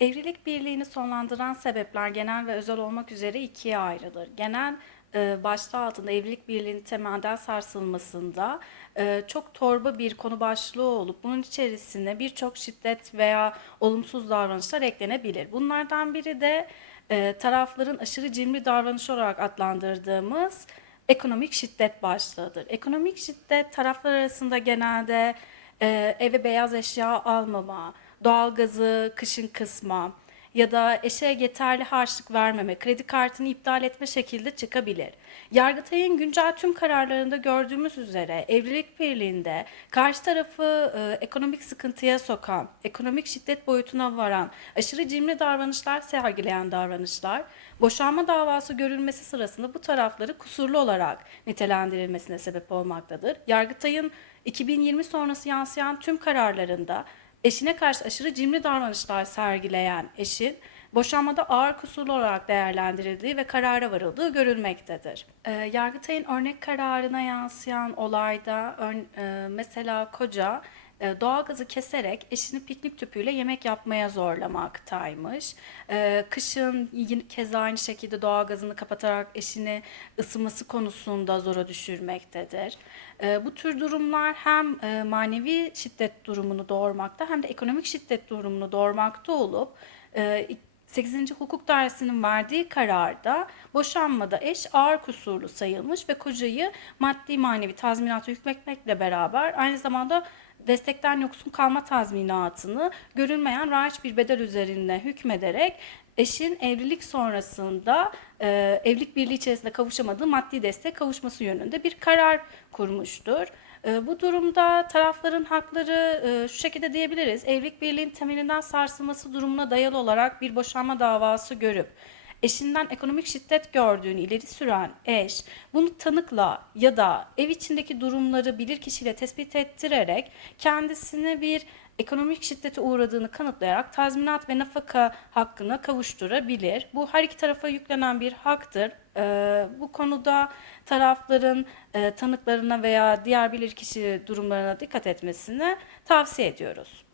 Evlilik birliğini sonlandıran sebepler genel ve özel olmak üzere ikiye ayrılır. Genel e, başlığı altında evlilik birliğinin temelden sarsılmasında e, çok torba bir konu başlığı olup bunun içerisine birçok şiddet veya olumsuz davranışlar eklenebilir. Bunlardan biri de e, tarafların aşırı cimri davranış olarak adlandırdığımız ekonomik şiddet başlığıdır. Ekonomik şiddet taraflar arasında genelde eve beyaz eşya almama, doğalgazı kışın kısma ya da eşe yeterli harçlık vermeme, kredi kartını iptal etme şekilde çıkabilir. Yargıtay'ın güncel tüm kararlarında gördüğümüz üzere evlilik birliğinde karşı tarafı e, ekonomik sıkıntıya sokan, ekonomik şiddet boyutuna varan, aşırı cimri davranışlar sergileyen davranışlar, boşanma davası görülmesi sırasında bu tarafları kusurlu olarak nitelendirilmesine sebep olmaktadır. Yargıtay'ın 2020 sonrası yansıyan tüm kararlarında eşine karşı aşırı cimri davranışlar sergileyen eşin boşanmada ağır kusurlu olarak değerlendirildiği ve karara varıldığı görülmektedir. Ee, Yargıtay'ın örnek kararına yansıyan olayda ör- e, mesela koca e, doğalgazı keserek eşini piknik tüpüyle yemek yapmaya zorlamaktaymış. E, kışın keza aynı şekilde doğalgazını kapatarak eşini ısınması konusunda zora düşürmektedir. E, bu tür durumlar hem e, manevi şiddet durumunu doğurmakta hem de ekonomik şiddet durumunu doğurmakta olup e, 8. Hukuk Dairesi'nin verdiği kararda boşanmada eş ağır kusurlu sayılmış ve kocayı maddi manevi tazminata hükmetmekle beraber aynı zamanda destekten yoksun kalma tazminatını görünmeyen raiç bir bedel üzerine hükmederek eşin evlilik sonrasında e, evlilik birliği içerisinde kavuşamadığı maddi destek kavuşması yönünde bir karar kurmuştur. E, bu durumda tarafların hakları e, şu şekilde diyebiliriz. Evlilik birliğinin temelinden sarsılması durumuna dayalı olarak bir boşanma davası görüp eşinden ekonomik şiddet gördüğünü ileri süren eş bunu tanıkla ya da ev içindeki durumları bilirkişiyle tespit ettirerek kendisine bir ekonomik şiddete uğradığını kanıtlayarak tazminat ve nafaka hakkına kavuşturabilir. Bu her iki tarafa yüklenen bir haktır. Ee, bu konuda tarafların e, tanıklarına veya diğer bilirkişi durumlarına dikkat etmesini tavsiye ediyoruz.